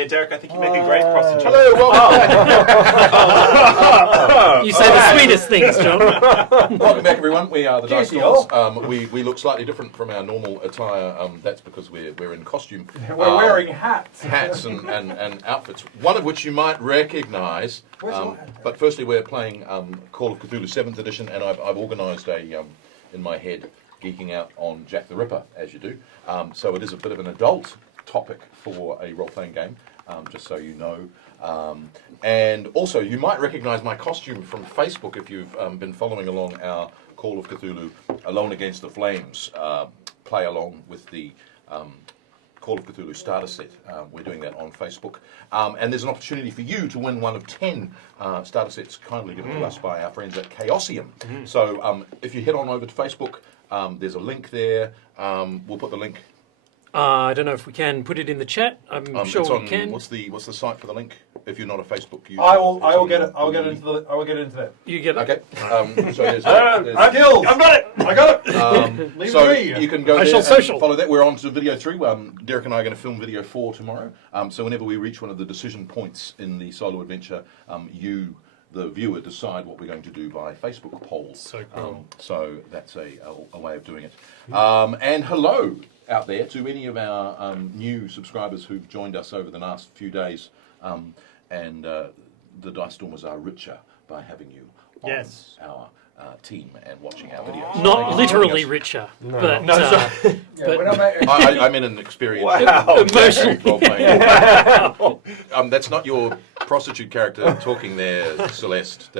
Yeah, Derek, I think you make a great prostitute. Hello, welcome back. You say the sweetest things, John. Welcome back, everyone. We are the Dice Stormers. We look slightly different from our normal attire. That's because we're in costume. We're wearing hats. Hats and outfits, one of which you might recognise. But firstly, we're playing Call of Cthulhu 7th edition, and I've organised in my head, geeking out on Jack the Ripper, as you do. So it is a bit of an adult topic for a role-playing game, just so you know. And also, you might recognise my costume from Facebook if you've been following along our Call of Cthulhu Alone Against the Flames play along with the Call of Cthulhu starter set. We're doing that on Facebook. And there's an opportunity for you to win one of 10 starter sets kindly given to us by our friends at Chaosium. So if you head on over to Facebook, there's a link there. We'll put the link. I don't know if we can put it in the chat. I'm sure we can. What's the site for the link? If you're not a Facebook user, I will get it. I will get into that. You get it. Okay. So there's skills. I've got it. I got it. So you can go there social. Follow that. We're on to video 3. Derek and I are going to film video 4 tomorrow. So whenever we reach one of the decision points in the solo adventure, you, the viewer, decide what we're going to do by Facebook poll. So cool. So that's a way of doing it. And hello out there to any of our new subscribers who've joined us over the last few days. And the Dice Stormers are richer by having you on our team and watching our videos. Not literally richer, but I mean an experience. Wow. Emotional. That's not your prostitute character talking there, Celeste.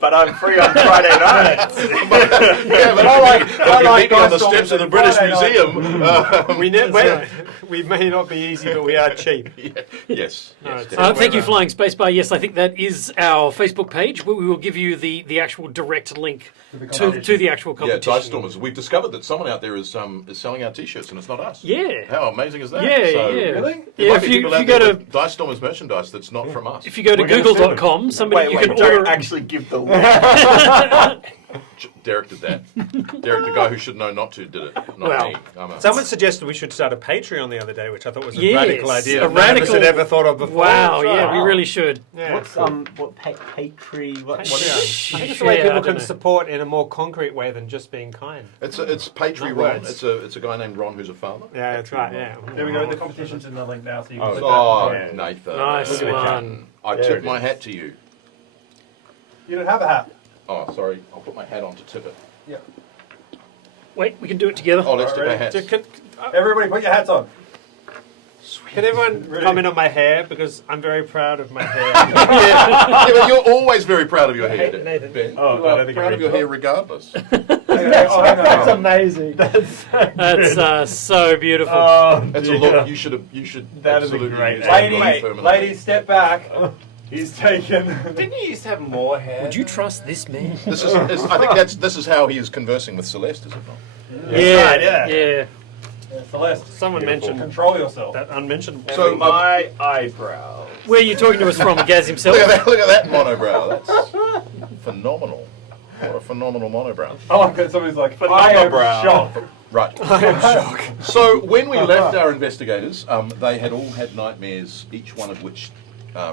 But I'm free on Friday nights. Yeah, but I like on the steps of the British Museum. We may not be easy, but we are cheap. Yes. Thank you, Flying Spacebar. Yes, I think that is our Facebook page. We will give you the actual direct link to the actual competition. Yeah, Dice Stormers. We've discovered that someone out there is selling our T-shirts, and it's not us. Yeah. How amazing is that? Yeah, so, yeah. Really? Yeah, if you go to Dice Stormers merchandise that's not from us. If you go to google.com, you can don't order. actually give the link. Derek did that. Derek, the guy who should know not to, did it. Not me. Someone suggested we should start a Patreon the other day, which I thought was a Yes, radical idea. a None of us radical- had ever thought of before. Wow, yeah, we really should. Yeah. What's what Patreon? What I think it's the way people can support in a more concrete way than just being kind. It's Patreon Ron. It's a guy named Ron who's a farmer. Yeah, that's right. Yeah. There we go. The competition's in the link now, so you can click Oh, that. Nathan. Nice one. I tip my hat to you. You don't have a hat. Oh, sorry. I'll put my hat on to tip it. Yeah. Wait, we can do it together. Oh, let's tip our Alright. hats. Everybody, put your hats on. Can everyone comment on my hair? Because I'm very proud of my hair. Yeah, but you're always very proud of your hair, Nathan. Ben. Oh, You I are don't think proud I of your do. hair regardless. That's amazing. That's so beautiful. That's a look. You should. That is a absolutely great use angle. that for permanent. Ladies, step back. He's taken. Didn't you used to have more hair? Would you trust this man? I think this is how he is conversing with Celeste, is it not? Yeah, right, yeah. yeah. Celeste, Someone mentioned control yourself. that unmentioned. So my eyebrows. Where are you talking to us from, Gaz himself? look at that monobrow. That's phenomenal. What a phenomenal monobrow. I like that somebody's like, I am shocked. Right. So when we left our investigators, they had all had nightmares, each one of which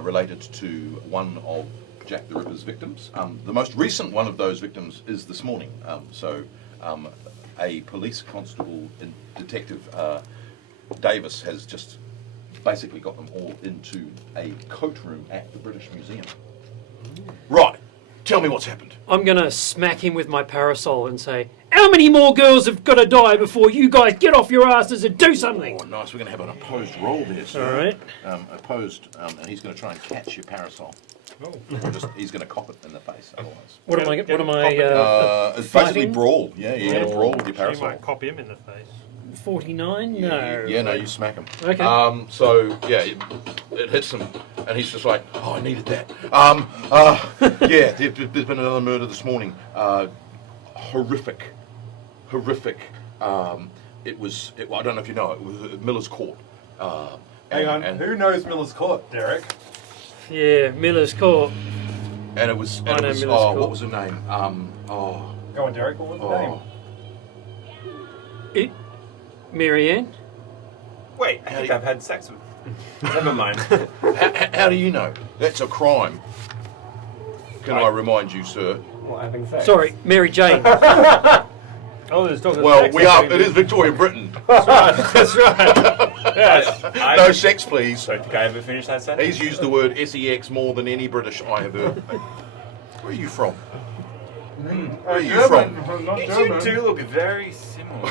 related to one of Jack the Ripper's victims. The most recent one of those victims is this morning. A police constable and detective, Davis, has just basically got them all into a coat room at the British Museum. Right. Tell me what's happened. I'm going to smack him with my parasol and say, how many more girls have got to die before you guys get off your asses and do something? Oh, nice. We're going to have an opposed roll there, sir. All right. Opposed, and he's going to try and catch your parasol. Oh. He's going to cop it in the face otherwise. What am I? It's basically fighting? brawl. Yeah, you're going to brawl with your You parasol. might cop him in the face. 49? No. Yeah, no, you smack him. Okay. So, yeah, it hits him, and he's just like, oh, I needed that. Yeah, there's been another murder this morning. Horrific. It was, I don't know if you know, it was at Miller's Court. Hang on, who knows Miller's Court, Derek? Yeah, Miller's Court. And it was, I know Miller's what Court. was her name? Go on, Derek, what was the name? Marianne? Wait, I think I've had sex with Never mind. How do you know? That's a crime. Can I remind you, sir? What, having sex? Sorry, Mary Jane. Oh, there's talking Well, sex we are. happening. It is Victorian Britain. That's right. Yes. No sex, please. So, did I ever finish that sentence? He's used the word sex more than any British I have heard. Where are you from? Where are you from? You do look very similar.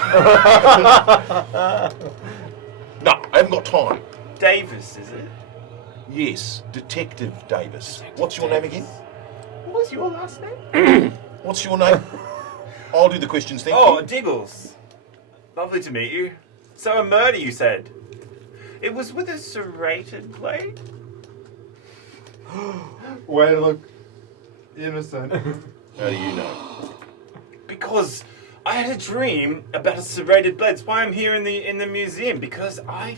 No, I haven't got time. Davis, is it? Yes, Detective Davis. What's your name again? What was your last name? What's your name? I'll do the questions, thank Oh, you. Diggles. Lovely to meet you. So a murder, you said. It was with a serrated blade? Way to look innocent. How do you know? Because I had a dream about a serrated blade. That's why I'm here in the museum. Because I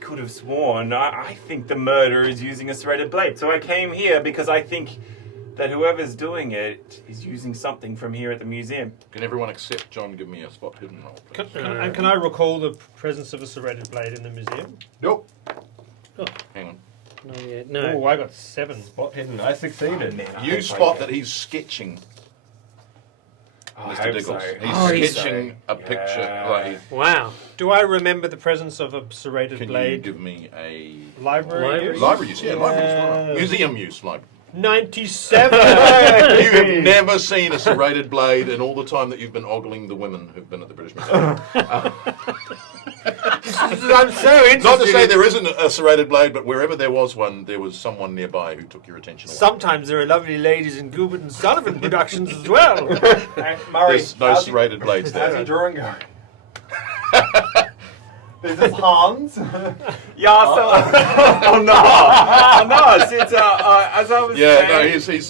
could have sworn I think the murderer is using a serrated blade. So I came here because I think that whoever's doing it is using something from here at the museum. Can everyone except John give me a spot hidden roll, please? Can I recall the presence of a serrated blade in the museum? Nope. Hang on. No, yeah, Oh, no. I got 7. Spot hidden. I succeeded. Man, I You hope spot I that get- he's sketching, Oh, I Mr. hope Diggles. so. He's Oh, he's- sketching a picture. Yeah. Like, Wow. Do I remember the presence of a serrated can you blade? give me a Library use? library use? Yeah, library use. Museum use, library. 97! You have never seen a serrated blade in all the time that you've been ogling the women who've been at the British Museum. I'm so interested. Not to say there isn't a serrated blade, but wherever there was one, there was someone nearby who took your attention away. Sometimes there are lovely ladies in Gilbert and Sullivan productions as well. Hey, Murray, There's no serrated blades how's your there. drawing going? Is this Hans? Yeah, so oh no, oh no! Since as I was Yeah, saying,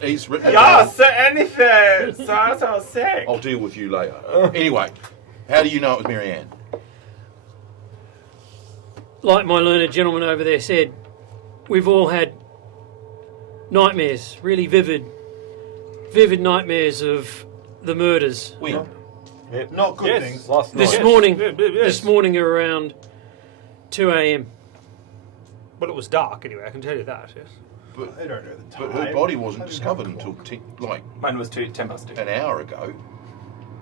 he's written. yeah, down. so anything. So as I was saying, I'll deal with you later. Anyway, how do you know it was Mary Ann? Like my learned gentleman over there said, we've all had nightmares, really vivid nightmares of the murders. When? Not good Yes. things. Last night. This morning, Yes. this morning around 2 a.m. Well, it was dark anyway, I can tell you that, yes. But, They don't know the time. but her body wasn't They don't discovered have a until clock. like mine was 10 past 2. an hour ago.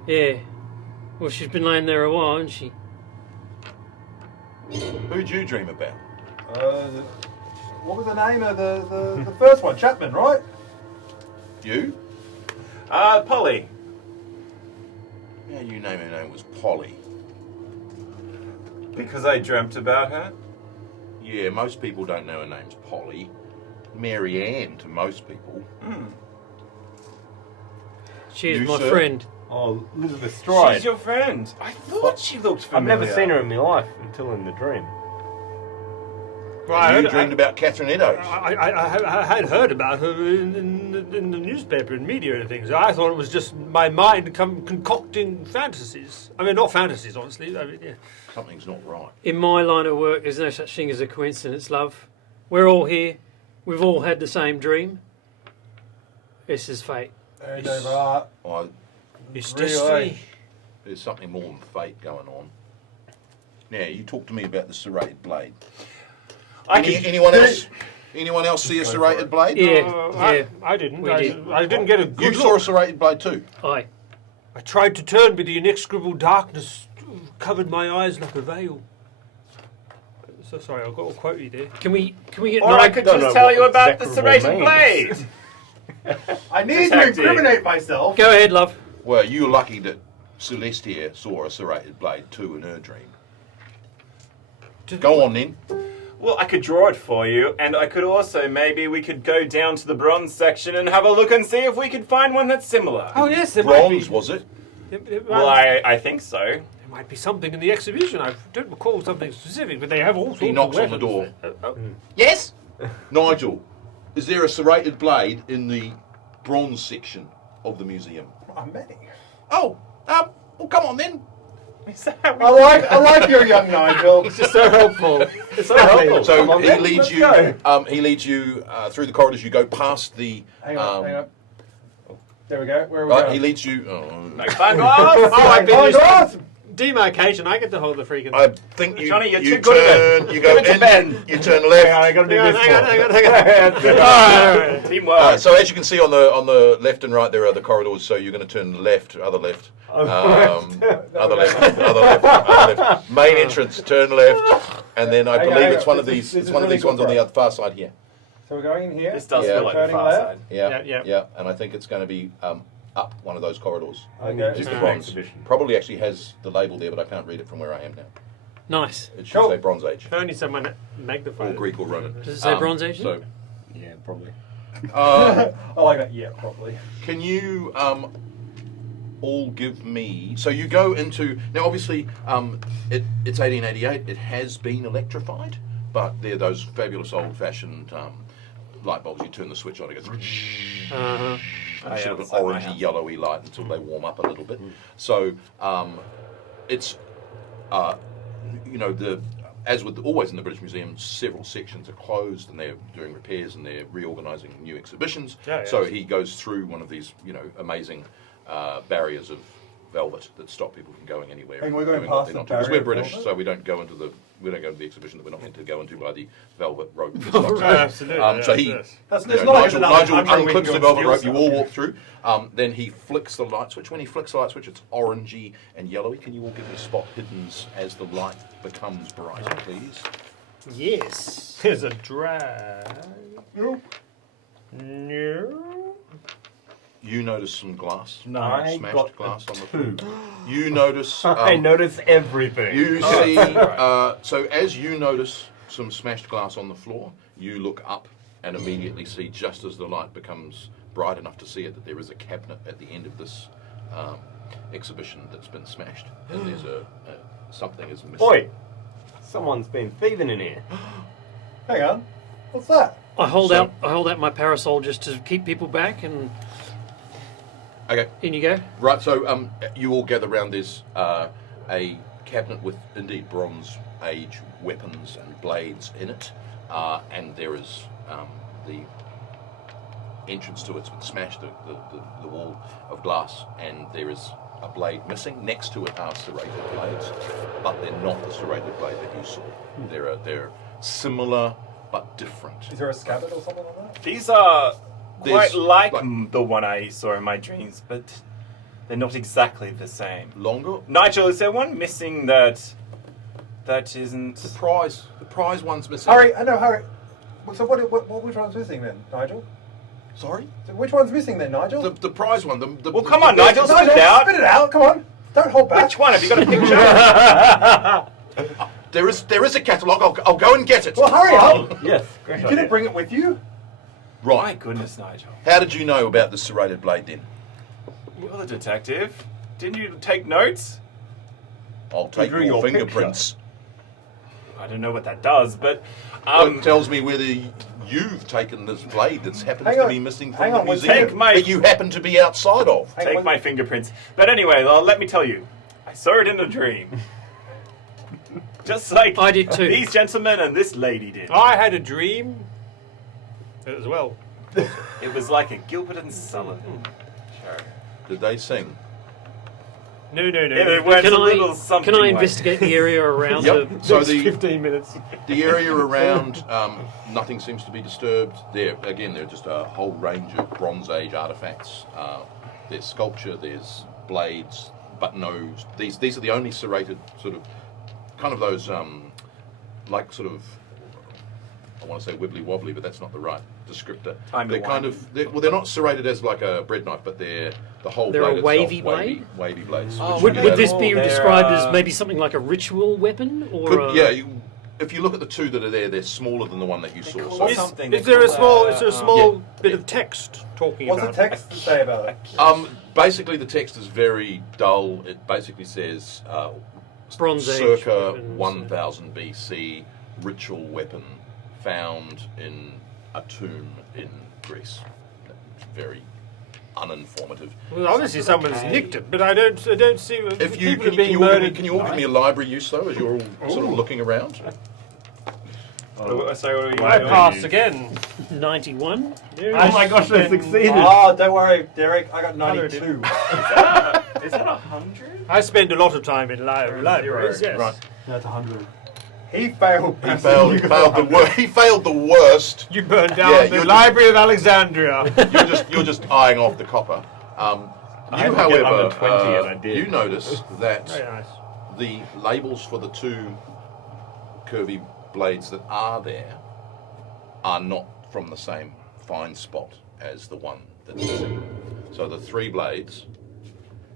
Yeah. Well, she's been laying there a while, hasn't she? Who'd you dream about? What was the name of the first one? Chapman, right? You? Polly. Yeah, you name her name was Polly. Because I dreamt about her. Yeah, most people don't know her name's Polly. Mary Ann to most people. She is You, my sir? friend. Oh, Elizabeth Stride. She's your friend. I thought she looked I've familiar. never seen her in my life until in the dream. Well, You dreamed about Catherine Eddowes. I had heard about her in the newspaper and media and things. I thought it was just my mind concocting fantasies. I mean, not fantasies, honestly. I mean, yeah. Something's not right. In my line of work, there's no such thing as a coincidence, love. We're all here. We've all had the same dream. This is fate. And over. It's Really? destiny. There's something more than fate going on. Now, you talk to me about the serrated blade. Anyone else? Anyone else see a serrated blade? Yeah, I didn't. We did. I didn't get a You good saw a look. serrated blade too. Aye. I tried to turn, but the inexorable darkness covered my eyes like a veil. So sorry, I've got all quotey there. Can we get Or I could don't just know tell what you about the execrable serrated means. blade. I need to Detective. incriminate myself. Go ahead, love. Well, you're lucky that Celeste here saw a serrated blade too in her dream. Go on then. Well, I could draw it for you, and I could also maybe we could go down to the bronze section and have a look and see if we could find one that's similar. Oh yes, there might be. Bronze, was it? Well, I think so. There might be something in the exhibition. I don't recall something specific, but they have all sorts He of knocks on the weapons. door. Yes? Nigel, is there a serrated blade in the bronze section of the museum? Many. Oh, well, come on then. I like your young Nigel. It's just so helpful. It's so helpful. So Come on, he then, leads let's you. go. He leads you through the corridors. You go past the. Hang on, hang on. There we go. Where are we Right, going? he leads you. Like Van Gogh? Oh, I've been Oh, used God! demarcation. I get to hold the freaking. I think you, Johnny, you're you too good at turn, you go Give it to in, Ben. you turn left. I gotta do this Hang on. Teamwork. So as you can see on the left and right, there are the corridors. So you're going to turn left, other left, other left. Main entrance, turn left, and then I Hang on, believe hang it's on. one of This these. is It's one of really these ones good on the for other far side here. So we're going in here. This does Yeah. feel like the Turning far left. side. Yeah. And I think it's going to be up one of those corridors. Okay. Just the Ah. bronze. Exhibition. Probably actually has the label there, but I can't read it from where I am now. Nice. It should Cool. say Bronze Age, If only someone or magnified it. Greek or Roman. Does it say Bronze Age? So, Yeah, probably. I like that. Yeah, probably. can you all give me? So you go into now. Obviously, it's 1888. It has been electrified, but they're those fabulous old-fashioned light bulbs. You turn the switch on, it goes. Uh-huh. Sort of an it's like my orangey, house. yellowy light until they warm up a little bit. So it's as with always in the British Museum, several sections are closed and they're doing repairs and they're reorganising new exhibitions. Yeah, so yes. he goes through one of these amazing barriers of velvet that stop people from going anywhere. And we're going doing what past they're the not to, because barrier we're of British, velvet? so we don't go into the exhibition that we're not meant to go into by the velvet rope. that Oh, stops us. absolutely. So he. That's You it's know, not like Nigel, another Nigel country we can unclips go the and velvet steal rope, you all stuff. walk through. Then he flicks the light switch. When he flicks the light switch, it's orangey and yellowy. Can you all give me spot hiddens as the light becomes brighter, please? Yes. There's a drag. Nope. No. You notice some glass. I Smashed got glass on the two. floor. You notice. I notice everything. You see. So as you notice some smashed glass on the floor, you look up and immediately see, just as the light becomes bright enough to see it, that there is a cabinet at the end of this exhibition that's been smashed, and there's something is missing. Oi! Someone's been thieving in here. Hang on. What's that? I hold So- out my parasol just to keep people back, and Okay. in you go. Right, so you all gather around. There's a cabinet with indeed Bronze Age weapons and blades in it, and there is the entrance to it's been smashed, the wall of glass, and there is a blade missing. Next to it are serrated blades, but they're not the serrated blade that you saw. They're similar but different. Is there a scabbard or something like that? These are There's, quite like like- the one I saw in my dreams, but they're not exactly the same. Longer. Nigel, is there one missing that isn't? The prize one's missing. Hurry! I know, hurry. So which one's missing then, Nigel? Sorry? So which one's missing then, Nigel? The prize one. Well, come on, Nigel, Nigel, spit it out. spit it out! Come on! Don't hold back. Which one? Have you got a picture? There is a catalogue. I'll go and get it. Well, hurry up! Yes, great Did idea. it bring it with you? My Right. goodness, Nigel. How did you know about the serrated blade then? You're the detective. Didn't you take notes? I'll take drew your your fingerprints. I don't know what that does, but It tells me whether you've taken this blade that's happens Hang to on. be missing Hang from on, the we'll museum take my- that you happen to be outside of. Hang take on. my fingerprints. But anyway, let me tell you, I saw it in a dream. Just like I did too. these gentlemen and this lady did. I had a dream as well. It was like a Gilbert and Sullivan show. Did they sing? No. It went Can a little something I like- investigate the area around Yep. the... So Next the 15 minutes. area around, nothing seems to be disturbed. There are just a whole range of Bronze Age artifacts. There's sculpture, there's blades, but no. These are the only serrated sort of, kind of those like sort of. I want to say wibbly wobbly, but that's not the right descriptor. They're kind of they're not serrated as like a bread knife, but the whole They're blade a wavy itself, blade? wavy blades. Oh, which Would, you would get this out- be they're, described as maybe something like a ritual weapon? Or Could, yeah, if you look at the two that are there, they're smaller than the one that you saw. call So it something. Is there a small? Is there a small Yeah. bit of text talking What's the about? text to say about it? basically, the text is very dull. It basically says Bronze Age circa weapons. 1000 BC ritual weapon found in a tomb in Greece. Very uninformative. Well, obviously someone's nicked it, but I don't see. If you people are can, being you murdered. can you all give me a library use though, as you're all sort of looking around? So I pass again. 91? Oh my gosh, I succeeded! Oh, don't worry, Derek. I got 92. Is that 100? I spend a lot of time in libraries. Yes. Right. That's 100. He failed. He failed the worst. You burned down Yeah, the you're Library of Alexandria. You're just eyeing off the copper. I You, had to get however, under 20 and I did. you notice that Very nice. the labels for the two curvy blades that are there are not from the same fine spot as the one that's missing. So the three blades,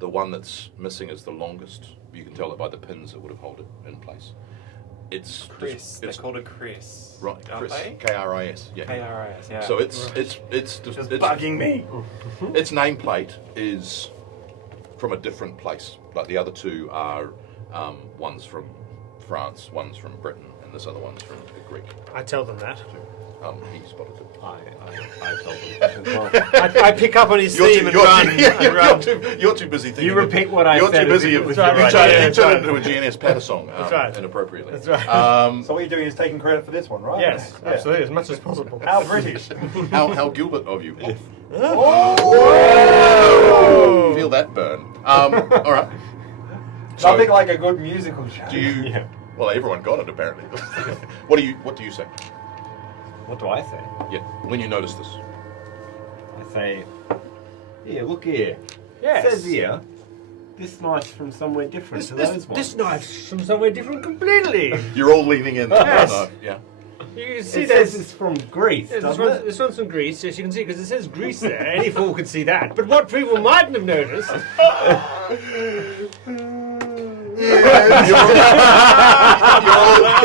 the one that's missing is the longest. You can tell it by the pins that would have held it in place. It's Chris. They're called a Chris. right, aren't Chris, they? K-R-I-S. Yeah. KRS, yeah. So it's just bugging me. its nameplate is from a different place. Like the other two are one's from France, one's from Britain, and this other one's from Greek. I tell them that. He spotted it. I told them as well. I pick up on his theme and run. You're too busy thinking. You repeat what I You're said too as busy. if it was You your turn idea. it into a GNS Patter song right. inappropriately. That's right. So what you're doing is taking credit for this one, right? Yes, Yeah. absolutely, as much as possible. How British. How Gilbert of you. Oh! Feel that burn. All right. Nothing like a good musical show. Do you? Yeah. Well, everyone got it apparently. What do you say? What do I say? Yeah. When you notice this. I say, here, look here. Yes. It says here, this knife's from somewhere different to those ones. This knife's from somewhere different completely. You're all leaning in. Yes. Yeah. You can see It says this. it's from Greece, Yes, doesn't it? this one's from Greece, yes, you can see, because it says Greece there. Any fool could see that. But what people mightn't have noticed.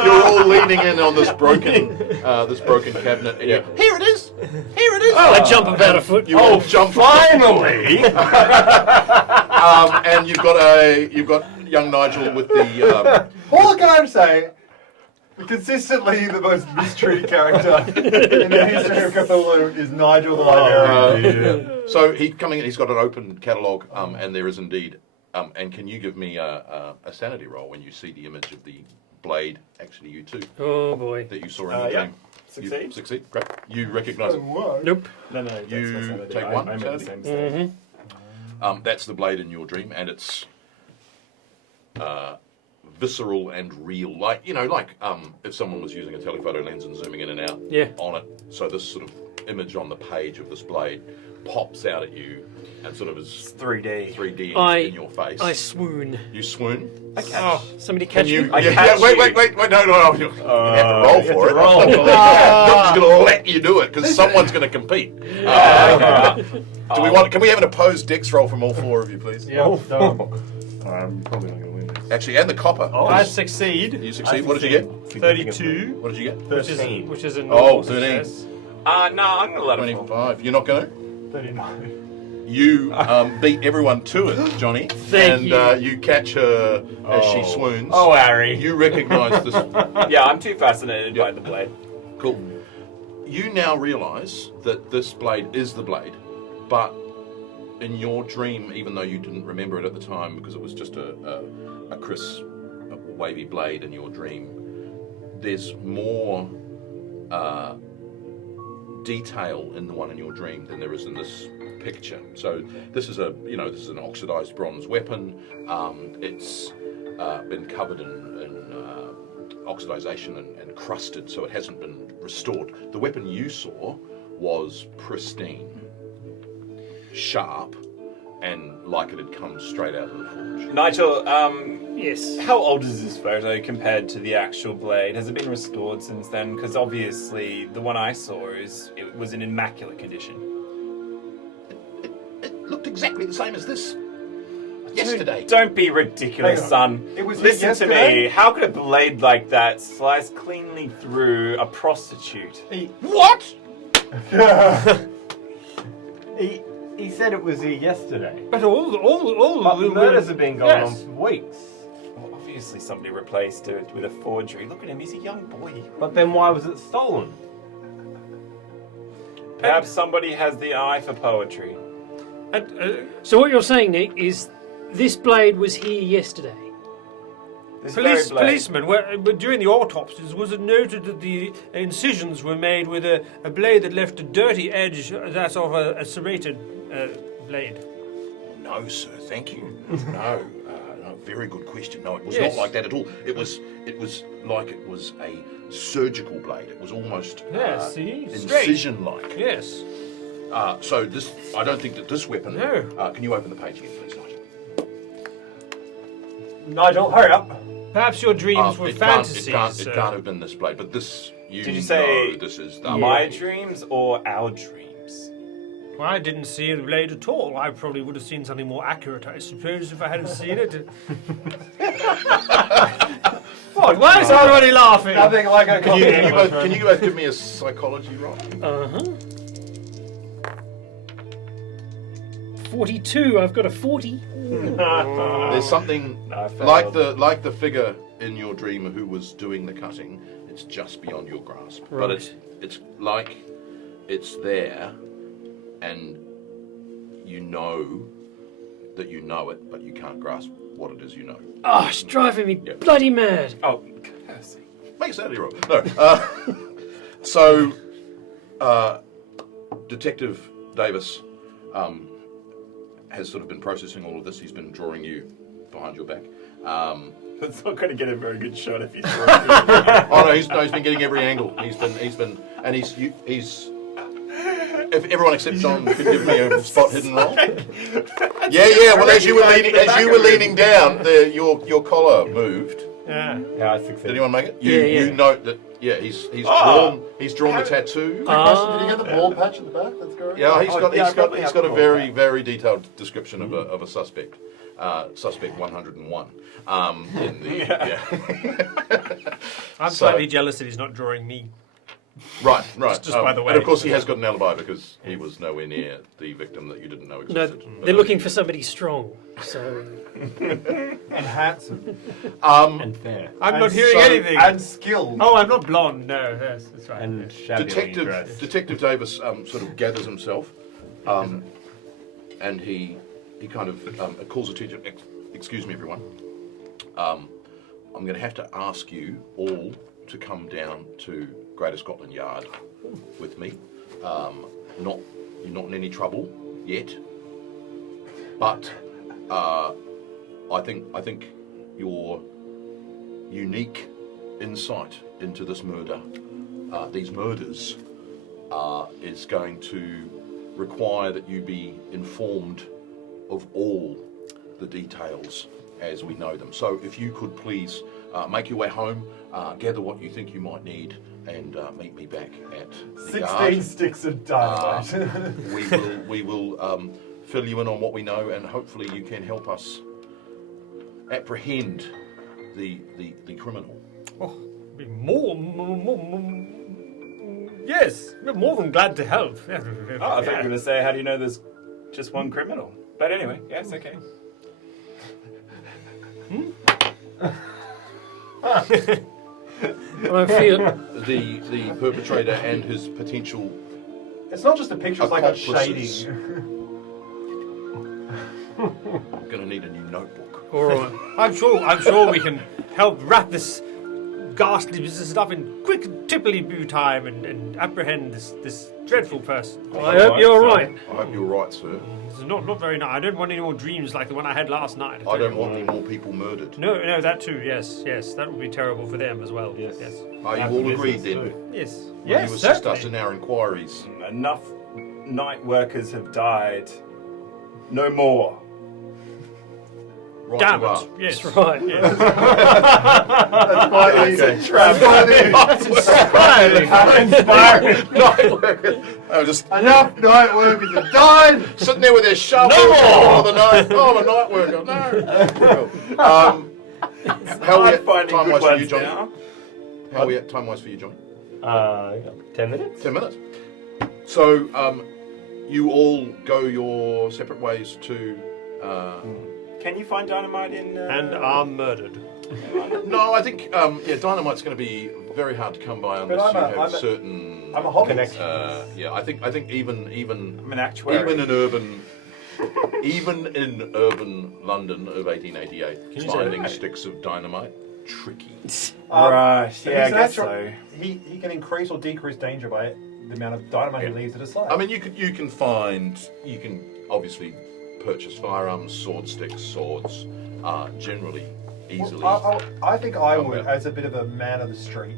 You're all leaning in on this broken cabinet. And here it is. Here it is. Oh, I jump about a foot. You all jump. Finally! And you've got young Nigel with the. All can I say, consistently the most mistreated character in the history of Cthulhu is Nigel the Librarian. So he's coming in. He's got an open catalogue, and there is indeed. And can you give me a sanity roll when you see the image of the blade? Actually, you too. Oh boy. That you saw in your Yeah. dream. Succeed? You succeed. Great. You recognise it. Nope. No, that's You my sanity. take one, I made the sanity? same mistake. That's the blade in your dream, and it's visceral and real. Like if someone was using a telephoto lens and zooming in and out Yeah. on it. So this sort of image on the page of this blade pops out at you and sort of is It's 3D. 3D in your face. I swoon. You swoon. Oh, somebody Can catch you? me. Wait, no. You have to roll for it. roll. I'm not just going to let you do it because someone's going to compete. Do we want? Can we have an opposed dex roll from all four of you, please? Yeah, no. I'm probably not going to win this. Actually, and the copper. I succeed. You succeed. What did you get? 32, What did you get? which is a Oh, normal 13. success. No, I'm gonna let it fall. 25. You're not going to? 39. You beat everyone to it, Johnny. Thank and you. You catch her as she swoons. Oh, Harry. You recognise this. Yeah, I'm too fascinated by the blade. Cool. You now realise that this blade is the blade, but in your dream, even though you didn't remember it at the time because it was just a crisp, wavy blade in your dream, there's more detail in the one in your dream than there is in this picture. So this is an oxidized bronze weapon. It's been covered in oxidization and crusted, so it hasn't been restored. The weapon you saw was pristine, sharp, and like it had come straight out of the forge. Nigel, Yes. how old is this photo compared to the actual blade? Has it been restored since then? Because obviously the one I saw was in immaculate condition. It looked exactly the same as this yesterday. Don't be ridiculous, Hang on. son. It was Listen to yesterday? me. How could a blade like that slice cleanly through a prostitute? What? He said it was here yesterday. But all But the murders have been going on Yes. for weeks. Well, obviously somebody replaced it with a forgery. Look at him, he's a young boy. But then why was it stolen? Perhaps somebody has the eye for poetry. So what you're saying, Nick, is this blade was here yesterday. This very blade. Policemen, during the autopsies, was it noted that the incisions were made with a blade that left a dirty edge, that of a serrated blade? No, sir. Thank you. No, no. Very good question. No, it was Yes. not like that at all. It was like it was a surgical blade. It was almost Yes, see? Straight. incision-like. Yes. So this, I don't think that this weapon. No. Can you open the page again, please, Nigel? Nigel, hurry up. Perhaps your dreams were It fantasies. can't have been this blade, but this. Did you say know this is the My dreams or our dreams? Well, I didn't see a blade at all. I probably would have seen something more accurate, I suppose, if I hadn't seen it. What? Why is everybody laughing? Nothing like a Can you coffee. both give me a psychology roll? 42. I've got a 40. There's something I failed. like the figure in your dream who was doing the cutting. It's just beyond your grasp, but Right. it's like it's there, and you know that you know it, but you can't grasp what it is you know. Oh, it's driving me Yeah. bloody mad. Oh, cursing. Make a sanity roll. No. So, Detective Davis has sort of been processing all of this. He's been drawing you behind your back. That's not going to get a very good shot if he's Oh no, he's been getting every angle. He's been, and he's. If everyone except John could give me a spot hidden roll. Yeah. Well, as you were leaning down, your collar moved. Yeah. Yeah, I Did succeeded. anyone make it? Yeah. You note that. Yeah, he's drawn the tattoo. Did you get the bald patch at the back? That's correct. Yeah, he's got probably have a the very very detailed description of a suspect. Suspect 101. In the I'm So- slightly jealous that he's not drawing me. right. Just by the way. And of course, he has got an alibi because he was nowhere near the victim that you didn't know No, existed. they're looking for somebody strong. So And handsome. And fair. I'm And not hearing so- anything. And skilled. Oh, I'm not blonde. No, yes, that's right. And shabbily dressed. Detective Davis sort of gathers himself, and he kind of calls attention. Excuse me, everyone. I'm going to have to ask you all to come down to Greater Scotland Yard with me. You're not in any trouble yet, but I think your unique insight into this murder, these murders, is going to require that you be informed of all the details as we know them. So if you could please make your way home, gather what you think you might need, and meet me back at the 16 yard. sticks of dynamite. We will fill you in on what we know, and hopefully you can help us apprehend the criminal. Oh, be yes, we're more than glad to help. Oh, I thought you were going to say, how do you know there's just one criminal? But anyway, yes, okay. I feel The perpetrator and his potential. It's not just a picture, it's like a Accomplices. shading. I'm going to need a new notebook. all right. I'm sure we can help wrap this ghastly business up in quick tippily-boo time and apprehend this dreadful person. I hope you're right. I hope you're right, sir. This is not very nice. I don't want any more dreams like the one I had last night. I don't want any more people murdered. No, that too. Yes, that would be terrible for them as well. Yes. yes, Are you Happy all agreed business then? too. yes. Will Yes, you assist certainly. us in our inquiries? Enough night workers have died. No more. Right Damn you it! are. Yes, That's right. Yes. Inspiring. Night workers. Oh, just Enough night workers have died! sitting there with their shovel. No more! Oh, the night. Oh, the night worker. No. How are we I'm at finding time good wise for you, ones Johnny? now. How are we at time wise for you, Johnny? 10 minutes? 10 minutes. So, you all go your separate ways to. Can you find dynamite in... And are murdered. No, I think dynamite's going to be very hard to come by unless I'm you a- have I'm a- certain. I'm a hobbyist. Connection. Yeah, I think even I'm an actuary. even in urban London of 1888, you say finding that? sticks of dynamite tricky. Right, He's yeah, I an guess actual- so. He can increase or decrease danger by the amount of dynamite he leaves at his side. I mean, you can obviously purchase firearms, sword sticks, swords, generally easily. I think I would, combat. as a bit of a man of the street,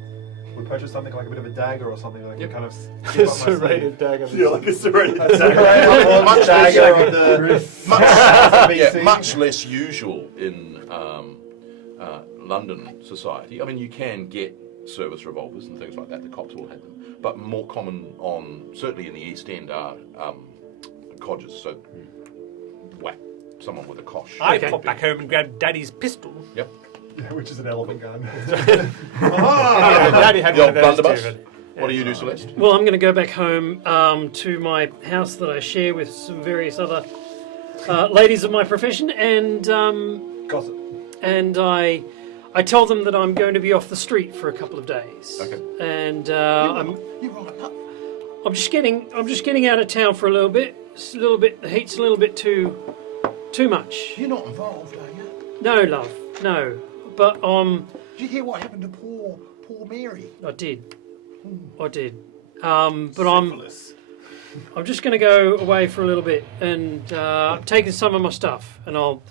would purchase something like a bit of a dagger or something like Yep. kind of zip up my Serrated dagger. Yeah, like a serrated sleeve. A serrated Much dagger less- of the much, BC. much less usual in London society. I mean, you can get service revolvers and things like that. The cops all had them, but more common certainly in the East End are codgers. So whack someone with a cosh. I Okay. pop back home and grab Daddy's pistol. Yep. Yeah, which is an elephant gun. Daddy had The one old of those blunderbuss. too, but- What do you do, Celeste? Well, I'm going to go back home to my house that I share with some various other ladies of my profession, and Gossip. I tell them that I'm going to be off the street for a couple of days. Okay. And You roll it up. I'm just getting out of town for a little bit. It's a little bit. The heat's a little bit too much. You're not involved, are you? No, love, no. But Did you hear what happened to poor Mary? I did. But I'm just going to go away for a little bit, and I'm taking some of my stuff, and I'll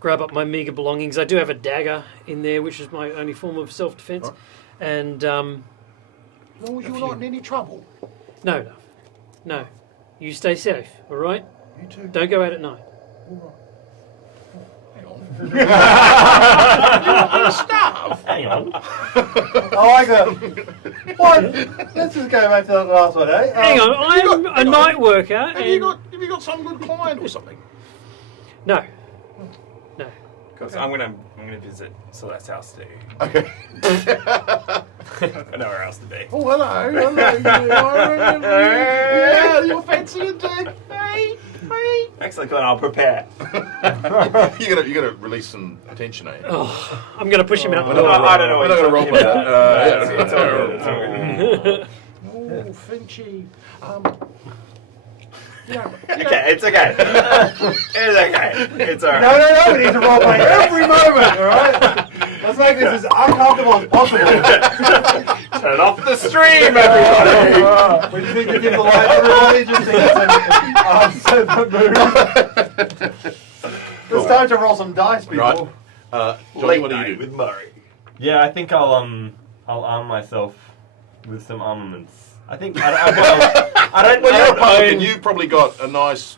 grab up my meagre belongings. I do have a dagger in there, which is my only form of self-defense. Right. And As long as you're not in any trouble. no, love, no. You stay safe, all right? You too. Don't go out at night. Hang on. You're going to starve. Hang on. I like that. What? Let's just go back to that last one, eh? Hang on, I'm a night worker, Have you and got some good client or something? no. Because I'm gonna visit Celeste's house too. Okay. I know where else to be. Oh, hello. Yeah, you're fancy a dick. Hey. Excellent, Glenn. I'll prepare. You're gonna release some attention, eh? I'm going to push him out the No, door. I don't know We're what not you're gonna roleplay talking that. about. It's all good. It's all good. Oh, Finchy. Okay, it's okay. It's okay. It's alright. No, we need to role play every moment, alright? Let's make this as uncomfortable as possible. Turn off the stream, everybody. We just need to give the light, everybody just needs to set the mood. It's time to roll some dice, people. Right. Johnny, Late what do night you do? with Murray. Yeah, I think I'll arm myself with some armaments. I think I don't. Well, you're a own- pumpkin. You've probably got a nice,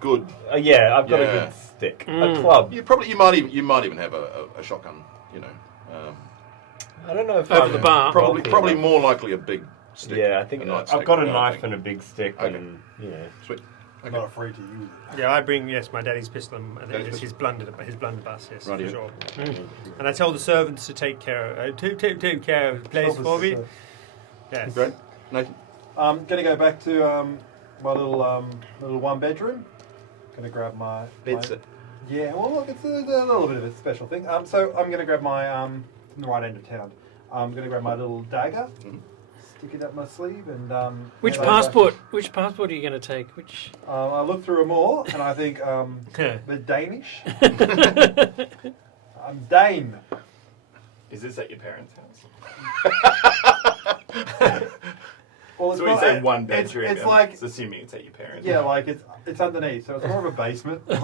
good. Yeah, I've got Yeah. a good stick, a club. You might even have a shotgun. You know, I don't know if Over I'm the bar. probably more likely a big stick. Yeah, I think a nightstick. I've got a Yeah, I knife think. and a big stick, Okay. and you know. Sweet. I'm not afraid to use it. Yeah, I bring my daddy's pistol and Daddy's it's his blunderbuss, yes, Rightio. for sure. And I tell the servants to take care of take care of the place for me. Yes. Great. Nathan. I'm gonna go back to my little one bedroom. Gonna grab my Bedsit. Yeah, well, look, it's a little bit of a special thing. So I'm gonna grab my from the right end of town. I'm gonna grab my little dagger, stick it up my sleeve, and Which head over. passport? Which passport are you going to take? Which? I look through them all, and I think they're Danish. I'm Dane. Is this at your parents' house? Well, So when you not- say one bedroom, it's like it's assuming it's at your parents' yeah, like it's underneath, so it's more of a basement, but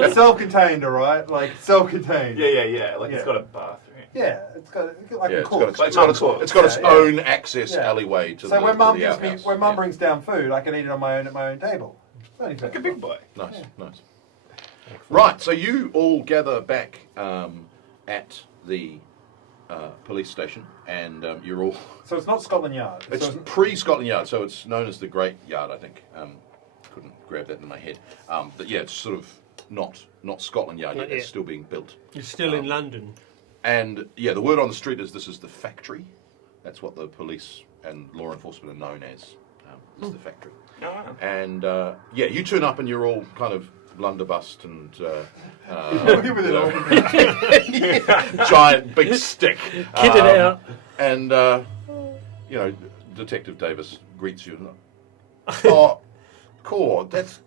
it's self-contained, all right? Like self-contained. Yeah. Like it's Yeah. got a bathroom. Yeah, it's got like Yeah, a it's court. got its Yeah. own access Yeah. alleyway to So the when to mum the gives me, outhouse. when mum Yeah. brings down food, I can eat it on my own table. It's only Like a big boy. Nice, nice. Right, so you all gather back at the police station, and you're all. So it's not Scotland Yard. It's So pre-Scotland Yard, so it's known as the Great Yard, I think. Couldn't grab that in my head, but yeah, it's sort of not Scotland Yard yet. Not yet. It's still being built. You're still in London. And yeah, the word on the street is this is the factory. That's what the police and law enforcement are known as. It's the factory. Oh, wow. And yeah, you turn up and you're all kind of blunderbust and with it all. giant big stick. Kitted out. And you know, Detective Davis greets you. Oh, Cord, that's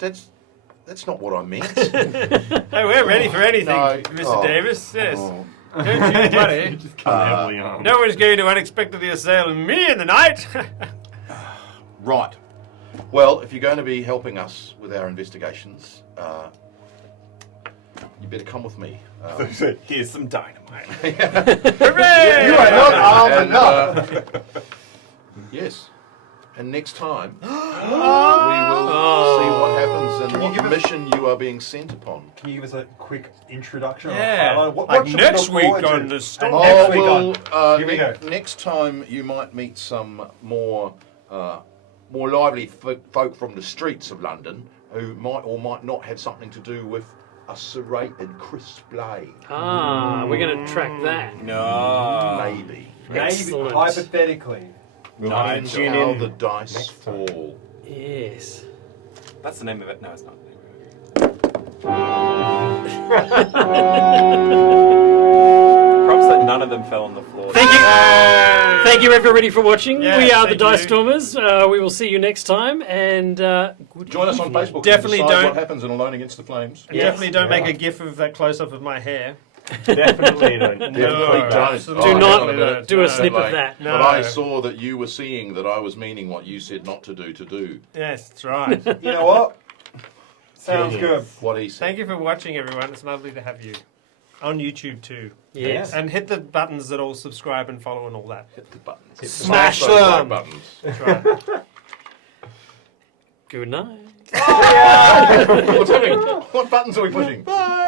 not what I meant. Hey, we're ready for anything, No. Mr. Oh. Davis. Yes. Oh. Don't you worry. Just come heavily armed. No one's going to unexpectedly assail me in the night. Right. Well, if you're going to be helping us with our investigations, you better come with me. Here's some dynamite. You are not armed enough. Yes. And next time, we will see what happens and what mission you are being sent upon. Can you give us a quick introduction? Yeah. Or what Like should we next look week forward to? on the Stalks. And next week well, Here we go. next time you might meet some more lively folk from the streets of London who might or might not have something to do with a serrated crisp blade. We're going to track that. No. Maybe. Excellent. Hypothetically. Depends tune how in the dice fall. Yes. That's the name of it. No, it's not. Props that none of them fell on the floor. Thank you everybody for watching. Yes, We are the thank Dice you. Stormers. We will see you next time. And good Join us on evening. Facebook. Definitely and decide don't- what happens in Alone Against the Flames. Yes. Definitely don't make a gif of that close up of my hair. Definitely don't. Definitely No, don't. absolutely Do hang not on a minute. do a No. snip of Like, that. No. But I saw that you were seeing that I was meaning what you said not to do. Yes, that's right. You know what? Sounds good. What he said. Thank you for watching, everyone. It's lovely to have you. On YouTube too. Yes. And hit the buttons that all subscribe and follow and all that. Hit the buttons. Hit Smash those like them. buttons. That's right. Good night. What's happening? What buttons are we pushing? Bye.